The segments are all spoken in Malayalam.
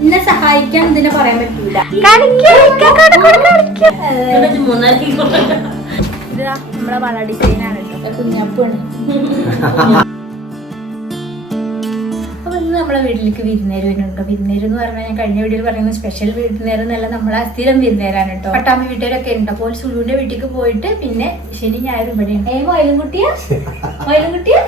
എന്നെ സഹായിക്കാൻ ഇതിനെ പറയാൻ പറ്റൂല ഇതാ നമ്മളെ വള കേട്ടോ കുഞ്ഞപ്പാണ് നമ്മളെ വീട്ടിലേക്ക് വിരുന്നേര് വരുന്നുണ്ട്. വിരുന്നേര് എന്ന് പറഞ്ഞാൽ ഞാൻ കഴിഞ്ഞ വീഡിയോയിൽ പറയുന്ന സ്പെഷ്യൽ വിരുന്നേര് എന്നല്ല നമ്മളെ സ്ഥിരം വിരുന്നേരാണ് കേട്ടോ പട്ടാമ്പി വീട്ടുകാരൊക്കെ ഉണ്ട്. അപ്പോൾ സുലുവിന്റെ വീട്ടിലേക്ക് പോയിട്ട് പിന്നെ ശനി ഞായറും ഇവിടെ ഉണ്ട് ഏ മയിലും കുട്ടിയാ? മയിലും കുട്ടിയാ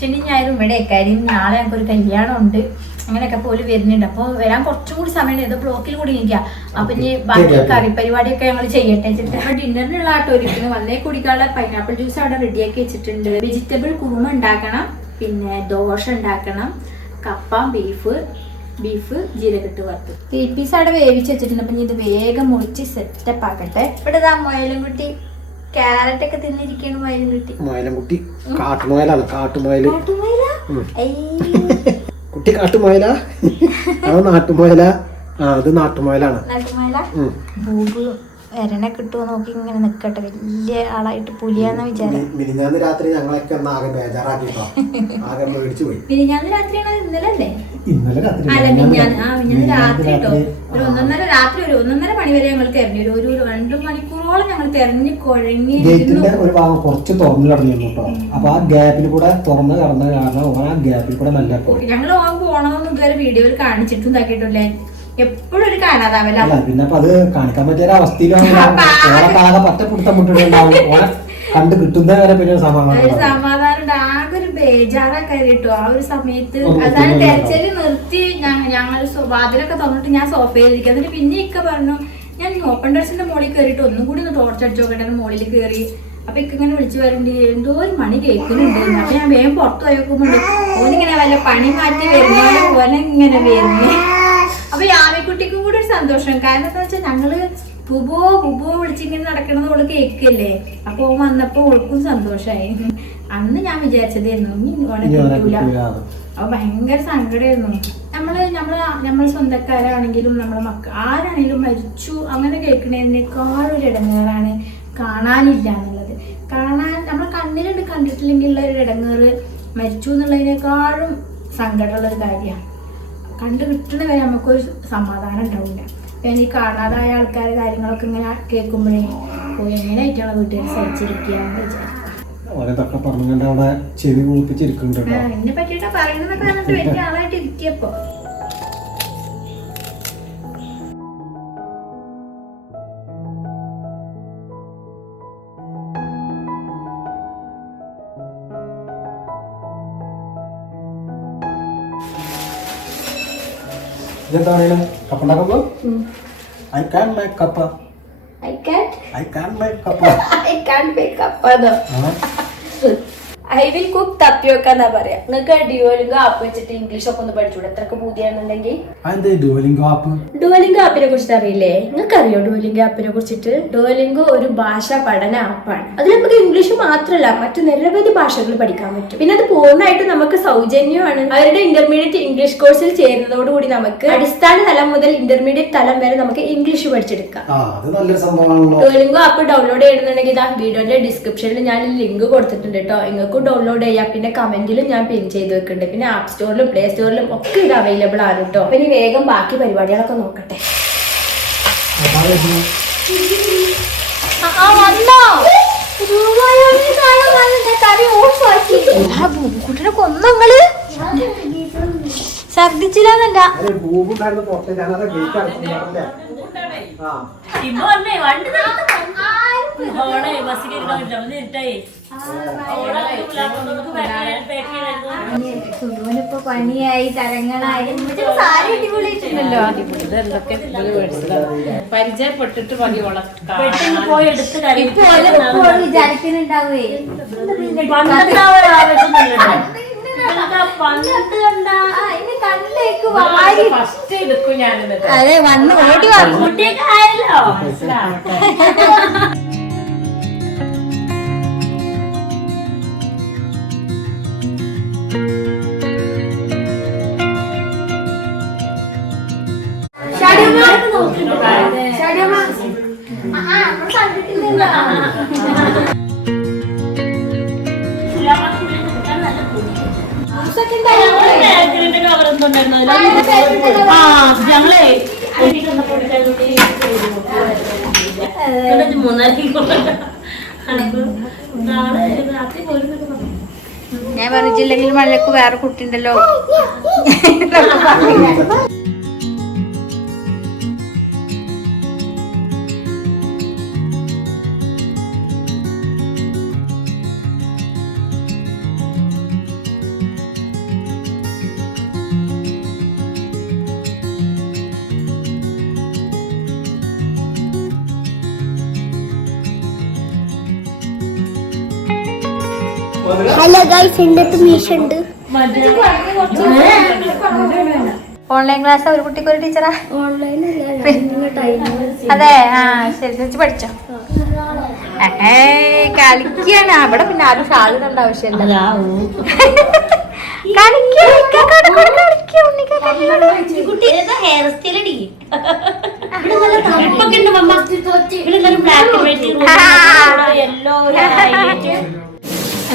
ശനി ഞായറും ഇവിടെ കാര്യം നാളെ ഞങ്ങൾക്ക് ഒരു കല്യാണം ഉണ്ട്. അങ്ങനെയൊക്കെ പോലും വരുന്നുണ്ട്. അപ്പോൾ വരാൻ കുറച്ചും കൂടി സമയം ഏതോ ബ്ലോക്കിൽ കൂടി നിൽക്കാം അപ്പൊ ഇനി ബാക്കി കറി പരിപാടിയൊക്കെ ഞങ്ങൾ ചെയ്യട്ടെ വെച്ചിട്ട്. അപ്പൊ ഡിന്നറിനുള്ള ആട്ടോ ഇരിക്കുന്നത് വന്നേ കുടിക്കാനുള്ള പൈനാപ്പിൾ ജ്യൂസ് അവിടെ റെഡിയാക്കി വെച്ചിട്ടുണ്ട്. വെജിറ്റബിൾ കുറുമ ഉണ്ടാക്കണം. പിന്നെ ദോശ ഉണ്ടാക്കണം കപ്പ ബീഫ് ബീഫ് ജീരകട്ട് വറുത്ത്. തീ പീസ് അവിടെ വേവിച്ച് വെച്ചിട്ടുണ്ട്. അപ്പൊ ഇത് വേഗം മുറിച്ച് സെറ്റപ്പ് ആക്കട്ടെ. ഇവിടെ ഇതാ മൊയലും കുട്ടി ക്യാരറ്റ് ഒക്കെ തിന്നിരിക്കുകയാണ് മൊയലും കുട്ടി മൊയലും കുട്ടി കാട്ടുമൊയലാണ് കാട്ടുമൊയലാ? ഉം. ഏയ്. കുട്ടി കാട്ടുമൊയലാ? അത് നാട്ടുമുയല? ആ അത് നാട്ടുമൊയലാണ്. നാട്ടുമൊയല? വരണ കിട്ടുമോ നോക്കി ഇങ്ങനെ നിക്കട്ടെ. വലിയ ആളായിട്ട് പുലിയാന്ന വിചാരം. മിനിഞ്ഞാന്ന് രാത്രി ഞങ്ങളൊക്കെ ഒന്ന് ആകെ ബേജാറാക്കിട്ടോ. ആകെ പേടിച്ചു പോയി. മിനിഞ്ഞാന്ന് രാത്രിയാണോ ഇന്നലെ അല്ലേ? ഇന്നലെ രാത്രി അല്ല മിനിഞ്ഞാന്ന് ആ മിനിഞ്ഞാന്ന് രാത്രി കേട്ടോ ഒരു ഒന്നൊന്നര രാത്രി ഒരു ഒന്നൊന്നര മണി വരെ ഞങ്ങൾ തെരഞ്ഞു ഒരു ഒരു രണ്ട് മണിക്കൂറോളം ഞങ്ങൾ തെരഞ്ഞു കുഴങ്ങി ഗേറ്റിന്റെ ഒരു ഭാഗം കുറച്ച് തുറന്നു കടന്നിരുന്നു കേട്ടോ. അപ്പൊ ആ ഗ്യാപ്പിൽ കൂടെ തുറന്നു കടന്ന കാരണം ആ ഗ്യാപ്പിൽ കൂടെ നല്ല ഞങ്ങൾ പോണതൊന്നും ഇതുവരെ വീഡിയോയിൽ കാണിച്ചിട്ടും ഇതാക്കിയിട്ടില്ലേ. എപ്പോഴും ഒരു കാണാതാവല്ല? അല്ല പിന്നെ അപ്പൊ അത് കാണിക്കാൻ പറ്റിയ ഒരു അവസ്ഥയിലാണ് ഓളെ കണ്ട് കിട്ടുന്ന വരെ പിന്നെ സമാധാനം ഒരു ആകെ ഒരു ബേജാറാ കേട്ടോ ആ ഒരു സമയത്ത് അതാണ് തിരച്ചിൽ നിർത്തി ഞങ്ങൾ വാതിലൊക്കെ തുറന്നിട്ട് ഞാൻ സോഫയിലിരിക്കും എന്നിട്ട് പിന്നെ ഇക്ക പറഞ്ഞു ഞാൻ ഓപ്പൺ ഡ്രസ്സിന്റെ മുകളിൽ കയറിയിട്ട് ഒന്നും കൂടി ഒന്ന് ടോർച്ച് അടിച്ചു നോക്കട്ടെ മുകളിൽ കയറി. അപ്പൊ ഇക്ക ഇങ്ങനെ വിളിച്ചു വരണ്ട് എന്തോ ഒരു മണി കേൾക്കുന്നുണ്ട്. അപ്പൊ ഞാൻ വേഗം പുറത്തു പോയി നോക്കുമ്പോണ്ട് ഓനിങ്ങനെ വല്ല പണി മാറ്റി വരുന്ന പോലെ ഇങ്ങനെ വരുന്നേ. അപ്പൊ യാമിക്കുട്ടിക്കും കൂടി ഒരു സന്തോഷം. കാരണം എന്താ വെച്ചാൽ ഞങ്ങൾ ബുബോ ബുബോ വിളിച്ചിങ്ങനെ നടക്കണത് ഓൾ കേക്കല്ലേ അപ്പൊ വന്നപ്പോ ഓൾക്കും സന്തോഷായി. അന്ന് ഞാൻ വിചാരിച്ചതായിരുന്നു ഇനി ഇനി കിട്ടൂല. അപ്പൊ ഭയങ്കര സങ്കടമായിരുന്നു നമ്മൾ നമ്മൾ നമ്മളെ സ്വന്തക്കാരാണെങ്കിലും നമ്മളെ മക്ക ആരാണെങ്കിലും മരിച്ചു അങ്ങനെ കേൾക്കുന്നതിനേക്കാൾ ഒരു ഇടങ്ങേറാണ് കാണാനില്ല എന്നുള്ളത്. കാണാൻ നമ്മളെ കണ്ണിലുണ്ട് കണ്ടിട്ടില്ലെങ്കിൽ ഉള്ള ഒരു ഇടങ്ങേറ് മരിച്ചു എന്നുള്ളതിനേക്കാളും സങ്കടമുള്ള ഒരു കാര്യമാണ്. കണ്ടു കിട്ടുന്ന വരെ നമുക്കൊരു സമാധാനം ഉണ്ടാവില്ല. അപ്പം ഈ കാണാതായ ആൾക്കാർ കാര്യങ്ങളൊക്കെ ഇങ്ങനെ കേൾക്കുമ്പോഴേ എങ്ങനെയായിട്ടാണ് വീട്ടിൽ സഹിച്ചിരിക്കുക എന്ന് വിചാരിക്കും. ഓരോതൊക്കെ പറഞ്ഞുകൊണ്ട് അവിടെ ചെവി കുളിപ്പിച്ചിരിക്കുന്നുണ്ട് എന്നെ പറ്റിയിട്ട് പറയുന്നതൊക്കെ പറഞ്ഞിട്ട് വലിയ ആളായിട്ട് ഇരിക്കപ്പോ ഇതെന്താണ് കപ്പുണ്ടാക്കുമ്പോ I can make kappa I can I can make kappa I can make kappa I will cook തപ്പിയൊക്കെ എന്നാ പറയാ. നിങ്ങൾക്ക് ഡ്യുവലിംഗോ ആപ്പ് വെച്ചിട്ട് ഇംഗ്ലീഷ് ഒക്കെ ഒന്ന് പഠിച്ചൂടെ? എത്രക്ക് പൂതിയാണെന്നുണ്ടെങ്കിൽ. ഡുവലിംഗോ ആപ്പ് ഡുവലിംഗോ ആപ്പിനെ കുറിച്ച് അറിയില്ലേ? നിങ്ങൾക്ക് അറിയോ ഡുവലിംഗോ ആപ്പിനെ കുറിച്ചിട്ട്? ഡുവലിംഗോ ഒരു ഭാഷ പഠന ആപ്പാണ് അതിൽ നമുക്ക് ഇംഗ്ലീഷ് മാത്രമല്ല മറ്റു നിരവധി ഭാഷകൾ പഠിക്കാൻ പറ്റും. പിന്നെ അത് പൂർണമായിട്ട് നമുക്ക് സൗജന്യമാണ്. അവരുടെ ഇന്റർമീഡിയറ്റ് ഇംഗ്ലീഷ് കോഴ്സിൽ ചേരുന്നതോടുകൂടി നമുക്ക് അടിസ്ഥാന തലം മുതൽ ഇന്റർമീഡിയറ്റ് തലം വരെ നമുക്ക് ഇംഗ്ലീഷ് പഠിച്ചെടുക്കാം. ഡുവലിംഗോ ആപ്പ് ഡൗൺലോഡ് ചെയ്യണമെന്നുണ്ടെങ്കിൽ ഇതാ വീഡിയോന്റെ ഡിസ്ക്രിപ്ഷനിൽ ഞാൻ ലിങ്ക് കൊടുത്തിട്ടുണ്ട് കേട്ടോ നിങ്ങൾക്ക് ഡൗൺലോഡ് ചെയ്യാം. പിന്നെ കമന്റിലും ഞാൻ പിൻ ചെയ്ത് വെക്കുന്നുണ്ട്. പിന്നെ ആപ്പ് സ്റ്റോറിലും പ്ലേ സ്റ്റോറിലും ഒക്കെ ഇത് അവൈലബിൾ ആണ് കേട്ടോ അപ്പൊ ഇനി വേഗം ബാക്കി പരിപാടികളൊക്കെ നോക്കട്ടെ. കൊന്നങ്ങൾ ഛർദിച്ചില്ലെന്നല്ല. ഒരു ഭൂമുണ്ടായിരുന്നു പുറത്തേക്ക് ഞാനത് സുലുവിനിപ്പോ പണിയായി തരങ്ങളായി സാരി അടിപൊളിയിട്ടുണ്ടല്ലോ പരിചയപ്പെട്ടിട്ട് മതിയോളം പെട്ടെന്ന് പോയി എടുത്ത് വിചാരിക്കുന്നുണ്ടാവേ അതെ വന്ന് ഓടി വാ കുട്ടിയൊക്കെ ആയല്ലോ. മനസ്സിലാവട്ടെ. ഞങ്ങളെ മൂന്നാൽ നാളെ രാത്രി പോലും ഞാൻ പറഞ്ഞിട്ടില്ലെങ്കിൽ മഴക്ക് വേറെ കുട്ടി ഹലോ ഗൈസ് എന്റെ അടുത്ത് മീശ ഉണ്ട് ഓൺലൈൻ ക്ലാസ് ഒരു കുട്ടിക്ക് ഒരു ടീച്ചറാ അതെ ആ ശരി ചേച്ചി പഠിച്ചോ? കളിക്കാണ്. അവിടെ പിന്നെ ആരും സാധ്യത ആവശ്യമില്ല. ഉണ്ട് വൈറ്റ് യെല്ലോ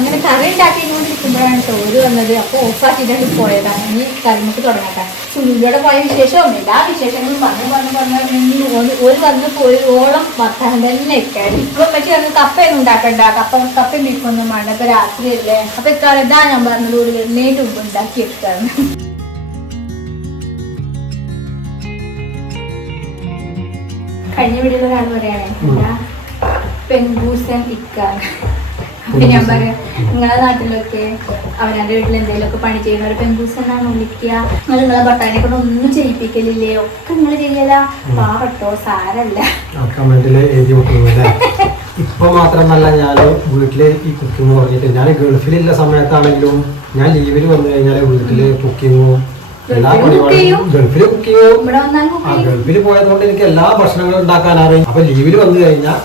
അങ്ങനെ കറി ഉണ്ടാക്കിക്കൊണ്ടിരിക്കുമ്പോഴാണ് തോര് വന്നത്. അപ്പൊ ഓഫാക്കിട്ടാണ് പോയതാണ് ഇനി കറിമുക്ക് തുടങ്ങട്ടെ. സുനിലൂടെ പോയ വിശേഷവും എല്ലാ വിശേഷങ്ങളും പറഞ്ഞു പറഞ്ഞു പറഞ്ഞു ഒരു ഒരു വന്ന് പോയി ഓളം വർത്താനം തന്നെ ഇട്ടായിരുന്നു ഇപ്പം പറ്റി പറഞ്ഞു കപ്പയൊന്നും ഉണ്ടാക്കണ്ട. കപ്പ കപ്പയും ബീഫൊന്നും വേണ്ട. ഇപ്പൊ രാത്രിയല്ലേ. അപ്പൊ ഇത്ര ഇതാ ഞാൻ പറഞ്ഞത് ഒരു എണ്ണയിട്ട് മുമ്പ് ഉണ്ടാക്കി എടുത്താണ്. കഴിഞ്ഞ വീടുകളാണ് പറയുകയാണെങ്കിൽ പെൺകൂസൻ ഇക്കാണ് ഞാൻ പറയാം നിങ്ങളെ നാട്ടിലൊക്കെ അവനാന്റെ വീട്ടിൽ എന്തെങ്കിലുമൊക്കെ പണി ചെയ്യുന്ന ഒരു എന്നാണ് വിളിക്കുക. നിങ്ങൾ നിങ്ങളെ ഭർത്താവിനെ കൊണ്ട് ഒന്നും ചെയ്യിപ്പിക്കലില്ലേ? ഒക്കെ നിങ്ങൾ ചെയ്യല. പാവട്ടോ സാരല്ല. ഇപ്പൊ മാത്രമല്ല ഞാൻ വീട്ടിൽ ഈ കുക്കിംഗ് പറഞ്ഞിട്ട് ഞാൻ ഗൾഫിലുള്ള സമയത്താണെങ്കിലും ഞാൻ ലീവിൽ വന്നു കഴിഞ്ഞാൽ വീട്ടിൽ കുക്കിങ്ങും എല്ലാ? പരിപാടിയും ഗൾഫിൽ കുക്കിങ്ങും ഗൾഫിൽ പോയതുകൊണ്ട് എനിക്ക് എല്ലാ ഭക്ഷണങ്ങളും ഉണ്ടാക്കാൻ അറിയും അപ്പൊ ലീവിൽ വന്നു കഴിഞ്ഞാൽ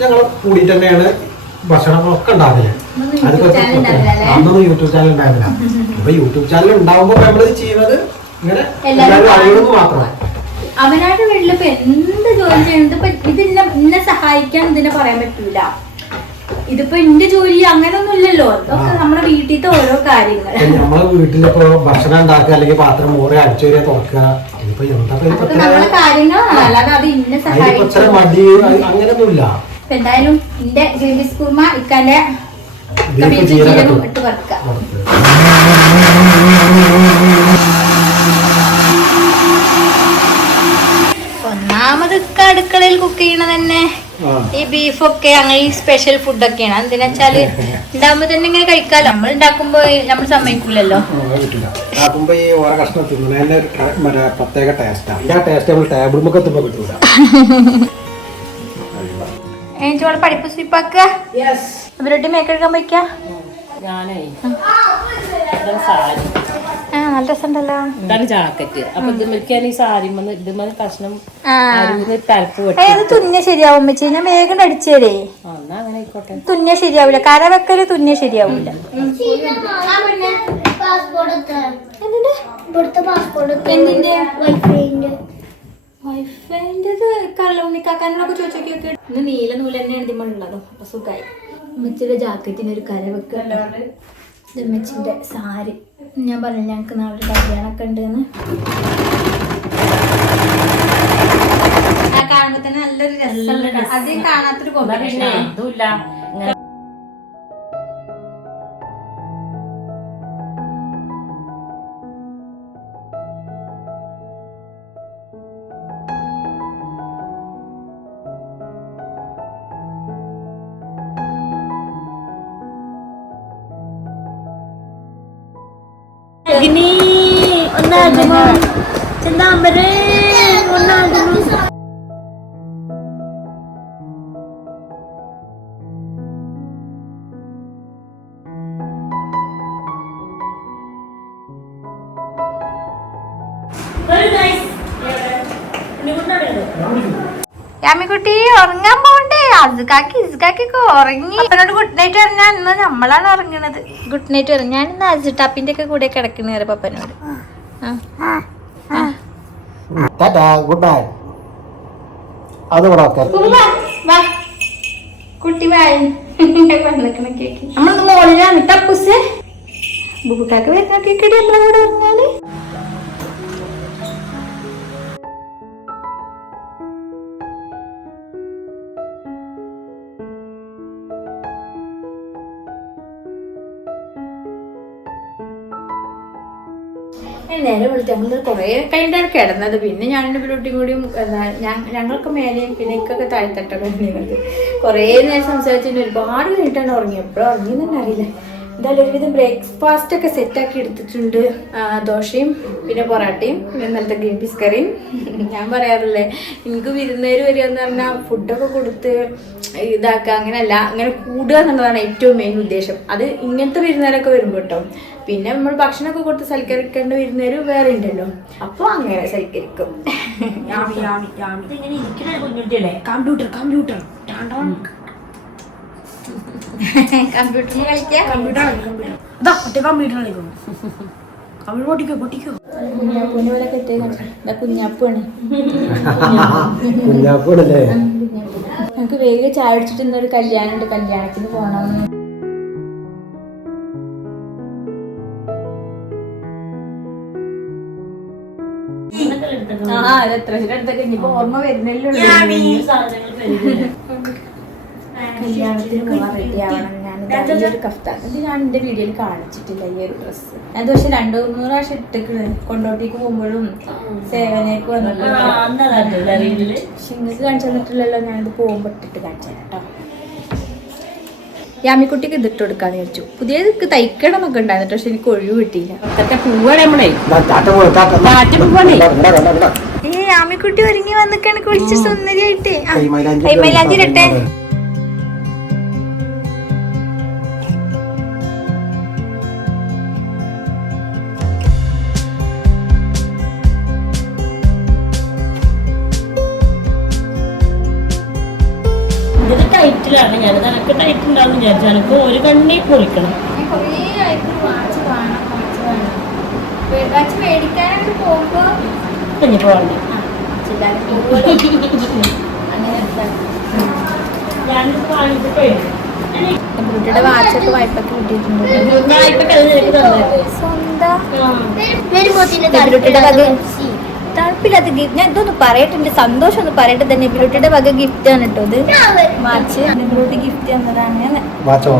ഞങ്ങൾ കൂടി തന്നെയാണ് ഭക്ഷണങ്ങളൊക്കെ അതൊക്കെ ഉണ്ടാവില്ല അല്ലേ? അന്നൊന്നും യൂട്യൂബ് ചാനൽ ഉണ്ടായിരുന്നില്ല. അപ്പൊ യൂട്യൂബ് ചാനൽ ഉണ്ടാവുമ്പോ നമ്മൾ ചെയ്യുന്നത് ഇങ്ങനെ എല്ലാവരും മാത്രം അവനാന്റെ വീട്ടിലിപ്പോ എന്ത് ജോലി ചെയ്യുന്നത് ഇപ്പൊ ഇത് ഇന്നെ സഹായിക്കാൻ ഇതിനെ പറയാൻ പറ്റൂല. ഇതിപ്പോ എന്റെ ജോലി അങ്ങനൊന്നും ഇല്ലല്ലോ. ഇതൊക്കെ നമ്മുടെ വീട്ടിലത്തെ ഓരോ കാര്യങ്ങൾ നമ്മളെ വീട്ടിലിപ്പോ ഭക്ഷണം ഉണ്ടാക്കുക അല്ലെങ്കിൽ പാത്രം മോറി അടിച്ചോരിയ തുറക്കുക എന്താ അതൊക്കെ നമ്മളെ കാര്യങ്ങളാണ്. അല്ലാതെ അത് ഇന്നെ സഹായിക്കും ഇപ്പൊ എന്തായാലും എന്റെ ഗ്രീൻ പീസ് കുർമ ഇക്കാന്റെ ജീരകം ഇട്ട് വറുക്കുക ഒന്നാമത് ഇക്ക അടുക്കളയിൽ കുക്ക് ചെയ്യണ തന്നെ ഈ ബീഫൊക്കെ അങ്ങനെ ഈ സ്പെഷ്യൽ ഫുഡൊക്കെയാണ് എന്തിനാ വെച്ചാൽ ഉണ്ടാകുമ്പോ തന്നെ ഇങ്ങനെ കഴിക്കാലോ. നമ്മൾ ഉണ്ടാക്കുമ്പോ നമ്മൾ സമ്മതിക്കൂലല്ലോ. ടേസ്റ്റ് ഈ ഓരോ കഷ്ണം തിന്നണതിന്റെ ഒരു പ്രത്യേക ടേസ്റ്റാണ് ആ. ടേസ്റ്റ് നമ്മൾ ടേബിൾ എത്തുമ്പോ കിട്ടൂല. ചോളെ പഠിപ്പ് സ്വീപ്പാക്കുക അവരോട്ട് മേക്കെടുക്കാൻ പോയിക്കാ? ഞാനേ ഇതാണ് സാരി. ആ നല്ല രസമുണ്ടല്ലോ. ഇതാണ് ജാക്കറ്റ്. അപ്പൊ ഇതുമ്മക്കാൻ ഈ സാരി ഇതുമ്മ കഷ്ണം തുന്നിയ ശരിയാവും വെച്ച് ഞാൻ വേഗം അടിച്ചേരേ തുന്നിയ ശരിയാവില്ല കര വെക്കൽ തുന്നിയ ശരിയാവില്ല എന്തിന്റെ? വൈഫൈന്റെത് കലോണിക്കാക്കാനൊക്കെ ചോദിച്ചോക്കി ഇന്ന് നീല നൂൽ തന്നെയാണ് ഇതിമുള്ളത് അപ്പൊ സുഖമായി അമ്മച്ചിയുടെ ജാക്കറ്റിന് ഒരു കര വെക്കുന്നുണ്ട് അമ്മച്ചിന്റെ സാരി. ഞാൻ പറഞ്ഞു ഞങ്ങൾക്ക് നാളെ കല്യാണമൊക്കെ ഉണ്ടെന്ന്. ആ കാണുമ്പോ തന്നെ നല്ലൊരു രസമുള്ള അതേ കാണാത്തൊരു കൊമ്പ പിന്നെ ഒന്നാകുമോ ചെന്താമരേ ഒന്നാകുമോ യാമിക്കുട്ടി ഉറങ്ങാൻ പോണ്ടേ? അസുഖാക്കി ഇസുഖാക്കിയൊക്കെ ഉറങ്ങി. അപ്പനോട് ഗുഡ് നൈറ്റ് പറഞ്ഞാൽ ഇന്ന് നമ്മളാണ് ഉറങ്ങണത്. ഗുഡ് നൈറ്റ് പറഞ്ഞു ഞാൻ ഇന്ന് അസുട്ടാപ്പിന്റെ ഒക്കെ കൂടെ കിടക്കുന്ന പപ്പനോട്. Good bye. അത് കൂടെ ഓക്കെ കുട്ടി വന്നിക്കണ കേക്ക്. നമ്മളിന്ന് മോളിലാണ്. ടപ്പുസേ ബുക്കുട്ടാക്ക് വരുന്ന കേക്കടി നമ്മളെ കൂടെ ഞാൻ നേരെ വിളിച്ചു ഞങ്ങൾ കുറേ കഴിഞ്ഞിട്ടാണ് കിടന്നത്. പിന്നെ ഞാൻ ഇവരോട്ടും കൂടിയും ഞങ്ങൾക്ക് മേലെയും പിന്നെ ഇക്കൊക്കെ താഴ്ത്തട്ടൊക്കെ കുറേ നേരം സംസാരിച്ചിട്ട് ഒരുപാട് കഴിഞ്ഞിട്ടാണ് ഉറങ്ങി എപ്പോഴും ഉറങ്ങിയെന്നറിയില്ല എന്തായാലും ഒരുവിധം ബ്രേക്ക്ഫാസ്റ്റ് ഒക്കെ സെറ്റാക്കി എടുത്തിട്ടുണ്ട്. ദോശയും പിന്നെ പൊറാട്ടയും ഇന്നലത്തെ ഗ്രീൻ പീസ് കറിയും. ഞാൻ പറയാറില്ലേ എനിക്ക് വിരുന്നേര് വരിക എന്ന് പറഞ്ഞാൽ ഫുഡൊക്കെ കൊടുത്ത് ഇതാക്കുക അങ്ങനെയല്ല അങ്ങനെ കൂടുക എന്നുള്ളതാണ് ഏറ്റവും മെയിൻ ഉദ്ദേശം. അത് ഇങ്ങനത്തെ വിരുന്നേരൊക്കെ വരുമ്പോൾ കേട്ടോ പിന്നെ നമ്മൾ ഭക്ഷണമൊക്കെ കൊടുത്ത് സൽക്കരിക്കേണ്ട വിരുന്നേര് വേറെ ഉണ്ടല്ലോ. അപ്പോൾ അങ്ങനെ സൽക്കരിക്കും. കമ്പ്യൂട്ടർ കമ്പ്യൂട്ടർ കമ്പ്യൂട്ടറിൽ കളിക്കാം? Computer computer. അതാ ഒറ്റ കമ്പ്യൂട്ടർ കളിക്കുന്നു കമ്പ്യൂട്ടർ പൊട്ടിക്കോ പൊട്ടിക്കോ. കുഞ്ഞാപ്പൂനെ പോലെ കെട്ടിയ കുഞ്ഞാപ്പാണ്. കുഞ്ഞാപ്പൂടല്ലേ നമുക്ക് വേഗം ചായ അടിച്ചിട്ട് ഇന്നൊരു കല്യാണം ഉണ്ട് കല്യാണത്തിന് പോകണം ആ അതെത്ര എത്ര അടുത്തൊക്കെ ഇനിയിപ്പോ ഓർമ്മ വരുന്നല്ലേ. കല്യാണത്തിന് പോകാൻ റെഡി ആവണം. ഞാൻ ഈ ഒരു കഫ്താൻ ഇത് ഞാൻ എന്റെ വീഡിയോയിൽ കാണിച്ചിട്ടില്ല ഈ ഒരു ഡ്രസ്സ് അത് പക്ഷെ രണ്ടു മൂന്ന് പ്രാവശ്യം ഇട്ടിക്കണ് കൊണ്ടോട്ടേക്ക് പോകുമ്പോഴും സേവനേക്ക് വന്നിട്ടുണ്ട്. പക്ഷെ നിങ്ങൾക്ക് കാണിച്ചു തന്നിട്ടില്ലല്ലോ ഞാനിത് പോകുമ്പോൾ ഇട്ടിട്ട് കാണിച്ചു കേട്ടോ യാമിക്കുട്ടിക്ക് ഇതിട്ട് കൊടുക്കാന്ന് വിചാരിച്ചു. പുതിയത് തയ്ക്കണം എന്നൊക്കെ ഉണ്ടായിരുന്നു പക്ഷെ എനിക്ക് ഒഴിവ് കിട്ടിയില്ല. ഈ പൂവാണ് നമ്മളെ. യാമിക്കുട്ടി ഒരുങ്ങി വന്നിക്കാണ് കുളിച്ച് സുന്ദരിയായിട്ട്. ഇരട്ടെ. കൈമൈലാഞ്ചി പോകുമ്പോ ഞാൻ പോകണ്ടേ. ആ, വാച്ച് ഇല്ലാതെ പോകുമല്ലോ. അങ്ങനെ എടുത്താ. ഞാനിത് കാണിച്ചിട്ടേ ബ്രൂട്ടിയുടെ വാച്ചൊക്കെ വായ്പൊക്കെ കിട്ടിയിട്ടുണ്ട്. ഞാൻ തണുപ്പില്ലാത്ത ഗിഫ്റ്റ് ഞാൻ ഇതൊന്ന് പറയട്ടെ എന്റെ സന്തോഷം ഒന്ന് പറയട്ടെ. തന്നെ ബ്യൂട്ടിയുടെ വക ഗിഫ്റ്റ് ആണ് കേട്ടോ ഇത്. വാച്ച് നെബിലുട്ടി ഗിഫ്റ്റ് തന്നതാണ് അങ്ങനെ വാച്ചോ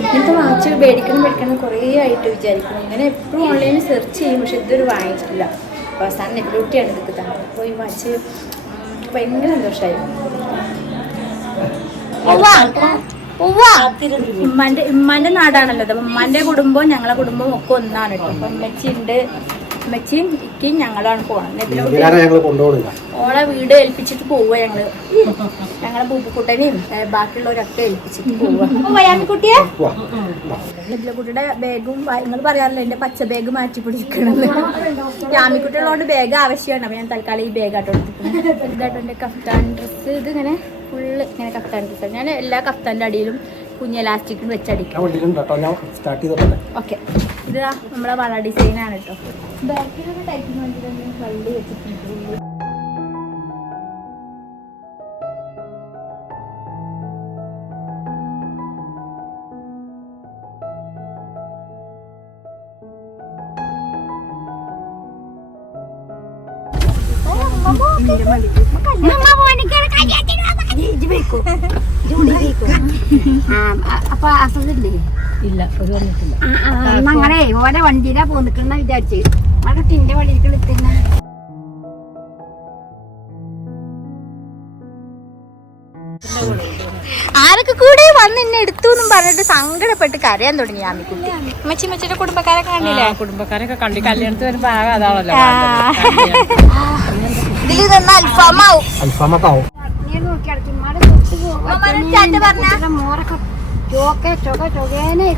ഇങ്ങനത്തെ വാച്ച് മേടിക്കണം മേടിക്കണം കുറേ ആയിട്ട് വിചാരിക്കുന്നു. ഇങ്ങനെ എപ്പോഴും ഓൺലൈനിൽ സെർച്ച് ചെയ്യും പക്ഷെ ഇതൊരു വാങ്ങിച്ചിട്ടില്ല. അപ്പോൾ അവസാനം നെബിലുട്ടിയാണ് ഇതൊക്കെ തന്നത്. അപ്പോൾ ഈ വാച്ച് ഭയങ്കര സന്തോഷമായി. ഉമ്മാന്റെ ഉമ്മാന്റെ നാടാണല്ലോ അപ്പൊ ഉമ്മാന്റെ കുടുംബവും ഞങ്ങളെ കുടുംബവും ഒക്കെ ഒന്നാണ് കേട്ടോ അപ്പൊ ഉമ്മച്ചി ഉണ്ട് ഉമ്മച്ചിയും ഇക്കയും ഞങ്ങളാണ് പോണത്. ഓളെ വീട് ഏൽപ്പിച്ചിട്ട് പോവുക ഞങ്ങൾ. ഞങ്ങളെ ബൂബുക്കുട്ടനെയും ബാക്കിയുള്ളവരൊക്കെ ഏൽപ്പിച്ചിട്ട് പോവുക നെബിലക്കുട്ടിയുടെ കുട്ടിയുടെ ബാഗും നിങ്ങൾ പറയാറില്ല എന്റെ പച്ച ബാഗ് മാറ്റി പിടിക്കണമെന്ന് യാമിക്കുട്ടിയുള്ളതുകൊണ്ട് ബാഗ് ആവശ്യമാണ് അപ്പൊ ഞാൻ തൽക്കാലം ഈ ബാഗ് ആട്ടോ എടുത്തിട്ടുണ്ട് ഇതാട്ടോ എന്റെ കഫ്താൻ ഡ്രസ്സ്. ഇത് ഇങ്ങനെ ഫുള്ള് ഇങ്ങനെ കഫ്താൻ ഡ്രസ്സ് ഞാൻ എല്ലാ കഫ്താന്റെ അടിയിലും കുഞ്ഞ് ഇലാസ്റ്റിക്കും വെച്ചടിക്കും സ്റ്റാർട്ട് ചെയ്തോട്ടെ. ഓക്കെ ഇതാ നമ്മളെ വള ഡിസൈൻ ആണ് കേട്ടോ ബാക്കിലൊക്കെ ടൈപ്പിന് വേണ്ടി വള്ളി വെച്ചിട്ടുണ്ട്. അപ്പൊ അസദില്ലേ ഇല്ല ഒരു വന്നിട്ടില്ല. ഞങ്ങളെ ഓരോ വണ്ടിയിലാ പോന്നിക്കണ വിചാരിച്ച്. അവിടെ ടിന്റെ വണ്ടിയിൽ എത്തുന്ന ആരൊക്കെ കൂടെ വന്ന് എന്നെ എടുത്തു എന്നും പറഞ്ഞിട്ട് സങ്കടപ്പെട്ട് കരയാൻ തുടങ്ങി ആമിക്കുട്ടി മച്ചി മച്ചിയുടെ കുടുംബക്കാരൊക്കെ കണ്ടില്ലേ? കുടുംബക്കാരൊക്കെ കണ്ടി. കല്യാണത്തിന് വരുമ്പോ ആകെ അതാണല്ലോ ഇതിൽ നിന്ന് അൽഫാമാവും. അൽഫാമൊക്കെ ആവും. മോറൊക്കെ ചോക്ക ചൊക ചൊകേനെ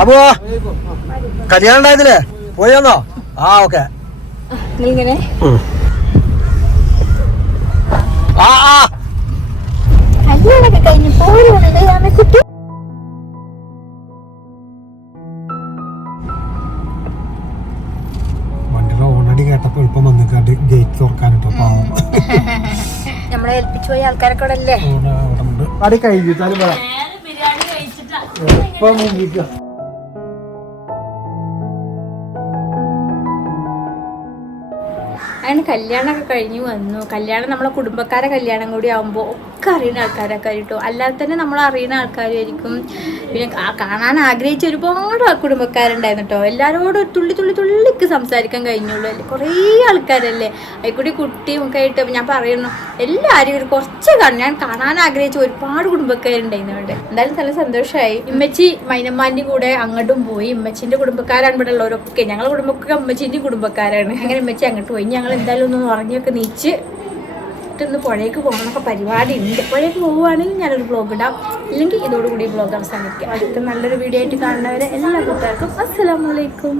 അപ്പോ കല്യാണം ഉണ്ടായതില്ലേ പോയോന്നോ ആ ഓക്കെ. ഇങ്ങനെ? ആ ആ. കല്യാണൊക്കെ കഴിഞ്ഞ് പോരുവാണല്ലേ ആമിക്കുട്ടി ഗേറ്റ് തുറക്കാനിട്ടോ പാവം നമ്മളെ ഏൽപ്പിച്ചു പോയ ആൾക്കാരൊക്കെ അവിടെ അല്ലേ അവിടെ കഴിഞ്ഞിട്ടാലും പറയാം എപ്പം മുങ്ങിക്കാം അങ്ങനെ കല്യാണമൊക്കെ കഴിഞ്ഞു വന്നു. കല്യാണം നമ്മളെ കുടുംബക്കാരെ കല്യാണം കൂടി ആകുമ്പോൾ ഒക്കെ അറിയുന്ന ആൾക്കാരൊക്കെ കേട്ടോ അല്ലാതെ തന്നെ നമ്മൾ അറിയുന്ന ആൾക്കാരായിരിക്കും. പിന്നെ കാണാൻ ആഗ്രഹിച്ച ഒരുപാട് കുടുംബക്കാരുണ്ടായിരുന്നു കേട്ടോ എല്ലാവരോടും തുള്ളി തുള്ളി തുള്ളിക്ക് സംസാരിക്കാൻ കഴിഞ്ഞുള്ളൂ. അല്ലേ? കുറേ ആൾക്കാരല്ലേ? അതിൽക്കൂടി കുട്ടിയും ഒക്കെ ആയിട്ട് ഞാൻ പറയുന്നു എല്ലാവരും ഒരു കുറച്ച് ഞാൻ കാണാൻ ആഗ്രഹിച്ച ഒരുപാട് കുടുംബക്കാരുണ്ടായിരുന്നു അവിടെ. എന്തായാലും നല്ല സന്തോഷമായി ഇമ്മച്ചി മൈനമ്മാന്റെ കൂടെ അങ്ങോട്ടും പോയി. ഇമ്മച്ചിന്റെ കുടുംബക്കാരാണ് ഇവിടെ ഉള്ളവരൊക്കെ. ഞങ്ങളുടെ കുടുംബമൊക്കെ ഇമ്മച്ചിന്റെ കുടുംബക്കാരാണ്. അങ്ങനെ ഇമ്മച്ചി അങ്ങോട്ട് പോയി. ഞങ്ങൾ എന്തായാലും ഒന്ന് ഉറങ്ങിയൊക്കെ നീച്ച് ഒന്ന് പുഴയ്ക്ക് പോകണമൊക്കെ പരിപാടി ഉണ്ട് പുഴയ്ക്ക് പോവുകയാണെങ്കിൽ ഞാനൊരു ബ്ലോഗ് ഇടാം. ഇല്ലെങ്കിൽ ഇതോടുകൂടി ബ്ലോഗ് അവസാനിക്കാം അടുത്ത നല്ലൊരു വീഡിയോ ആയിട്ട് കാണുന്നവരെ എല്ലാ കൂട്ടുകാർക്കും അസ്സലാമലൈക്കും